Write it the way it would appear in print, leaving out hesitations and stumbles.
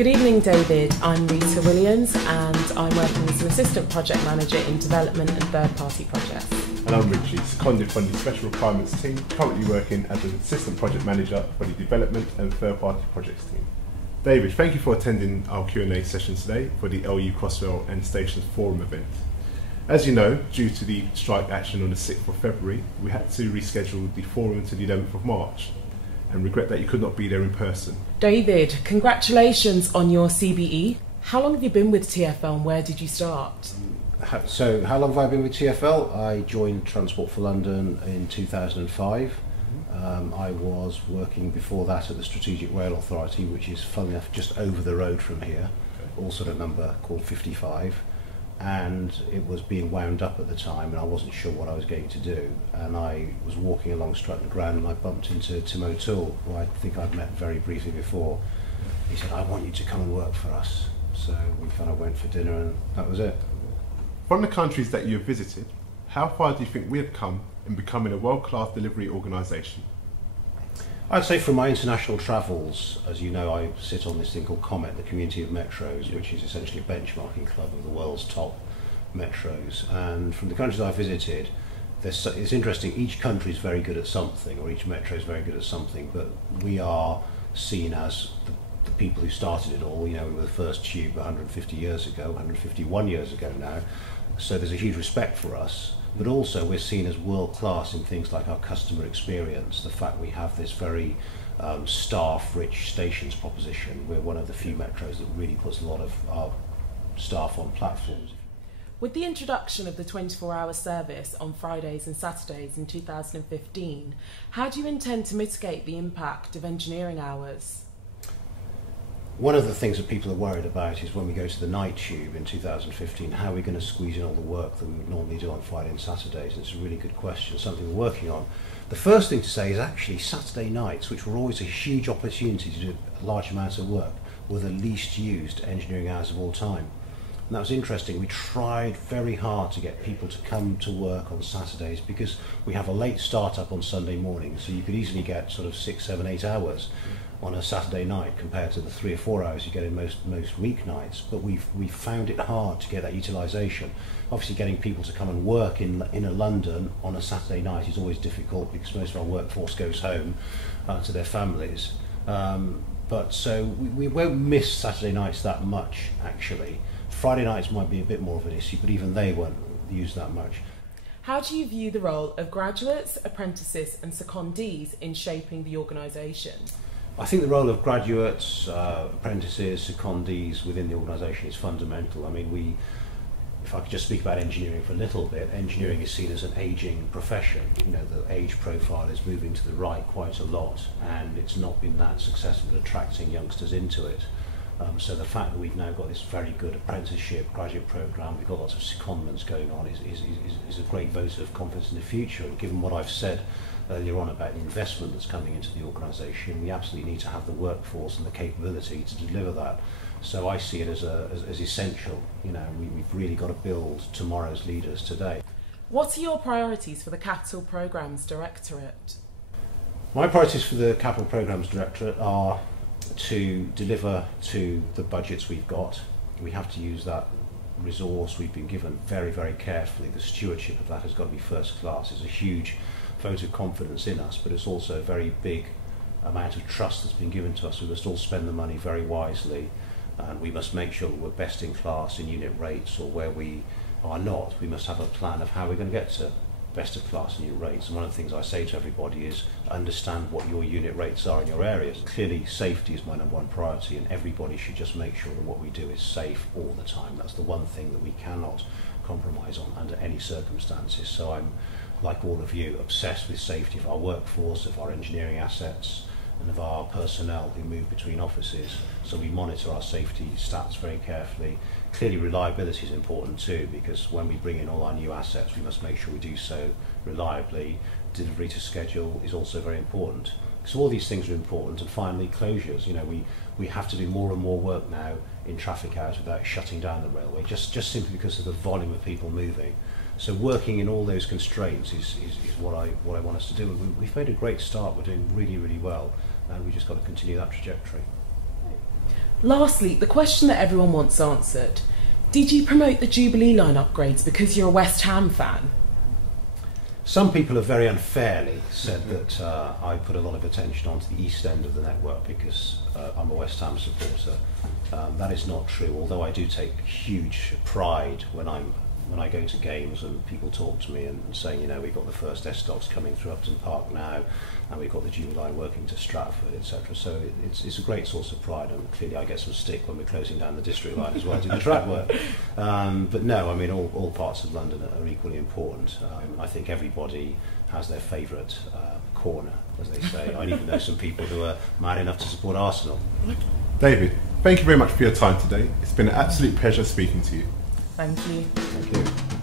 Good evening, David. I'm Rita Williams and I'm working as an Assistant Project Manager in Development and Third-Party Projects. And I'm Richie, seconded from the Special Requirements team, currently working as an Assistant Project Manager for the Development and Third-Party Projects team. David, thank you for attending our Q&A session today for the LU Crossrail and Stations Forum event. As you know, due to the strike action on the 6th of February, we had to reschedule the forum to the 11th of March and regret that you could not be there in person. David, congratulations on your CBE. How long have you been with TfL and where did you start? So, how long have I been with TfL? I joined Transport for London in 2005. I was working before that at the Strategic Rail Authority, which is, funnily enough, just over the road from here, also at a number called 55. And it was being wound up at the time and I wasn't sure what I was going to do, and I was walking along Stratton Ground and I bumped into Tim O'Toole, who I think I'd met very briefly before. He said, "I want you to come and work for us." So we kind of went for dinner and that was it. From the countries that you have visited, how far do you think we have come in becoming a world-class delivery organisation? I'd say from my international travels, as you know, I sit on this thing called COMET, the Community of Metros, which is essentially a benchmarking club of the world's top metros. And from the countries I visited, it's interesting, each country is very good at something, or each metro is very good at something, but we are seen as the people who started it all. You know, we were the first tube 150 years ago, 151 years ago now, so there's a huge respect for us. But also we're seen as world-class in things like our customer experience, the fact we have this very staff-rich stations proposition. We're one of the few metros that really puts a lot of our staff on platforms. With the introduction of the 24-hour service on Fridays and Saturdays in 2015, how do you intend to mitigate the impact of engineering hours? One of the things that people are worried about is when we go to the night tube in 2015, how are we going to squeeze in all the work that we would normally do on Friday and Saturdays? And it's a really good question, something we're working on. The first thing to say is actually Saturday nights, which were always a huge opportunity to do large amounts of work, were the least used engineering hours of all time. And that was interesting. We tried very hard to get people to come to work on Saturdays because we have a late start up on Sunday morning, so you could easily get sort of 6, 7, 8 hours on a Saturday night compared to the 3 or 4 hours you get in most weeknights. But we've found it hard to get that utilisation. Obviously getting people to come and work in London on a Saturday night is always difficult because most of our workforce goes home to their families. But so we won't miss Saturday nights that much actually. Friday nights might be a bit more of an issue, but even they won't use that much. How do you view the role of graduates, apprentices and secondees in shaping the organisation? I think the role of graduates, apprentices, secondees within the organisation is fundamental. I mean, if I could just speak about engineering for a little bit, engineering is seen as an ageing profession. You know, the age profile is moving to the right quite a lot, and it's not been that successful at attracting youngsters into it. So the fact that we've now got this very good apprenticeship graduate programme, we've got lots of secondments going on, is a great vote of confidence in the future. And given what I've said earlier on about the investment that's coming into the organisation, we absolutely need to have the workforce and the capability to deliver that. So I see it as essential. You know, we've really got to build tomorrow's leaders today. What are your priorities for the Capital Programmes Directorate? My priorities for the Capital Programmes Directorate are to deliver to the budgets we've got. We have to use that resource we've been given very, very carefully. The stewardship of that has got to be first class. It's a huge vote of confidence in us, but it's also a very big amount of trust that's been given to us. We must all spend the money very wisely, and we must make sure that we're best in class in unit rates, or where we are not, we must have a plan of how we're going to get to best of class in unit rates. And one of the things I say to everybody is understand what your unit rates are in your areas. Clearly safety is my #1 priority, and everybody should just make sure that what we do is safe all the time. That's the one thing that we cannot compromise on under any circumstances. So I'm, like all of you, obsessed with safety of our workforce, of our engineering assets, and of our personnel who move between offices. So we monitor our safety stats very carefully. Clearly reliability is important too, because when we bring in all our new assets, we must make sure we do so reliably. Delivery to schedule is also very important. So all these things are important. And finally, closures. You know, we have to do more and more work now in traffic hours without shutting down the railway, just simply because of the volume of people moving. So working in all those constraints is what I want us to do. And we've made a great start. We're doing really, really well, and we just got to continue that trajectory. Lastly, the question that everyone wants answered. Did you promote the Jubilee line upgrades because you're a West Ham fan? Some people have very unfairly said that I put a lot of attention onto the east end of the network because I'm a West Ham supporter. That is not true, although I do take huge pride when I go to games and people talk to me and saying, you know, we've got the first S-Dogs coming through Upton Park now, and we've got the Jubilee line working to Stratford, etc. So it's a great source of pride, and clearly I get some stick when we're closing down the district line as well to the track work. But no, I mean, all parts of London are equally important. I think everybody has their favourite corner, as they say. I even know some people who are mad enough to support Arsenal. David, thank you very much for your time today. It's been an absolute pleasure speaking to you. Thank you. Thank you.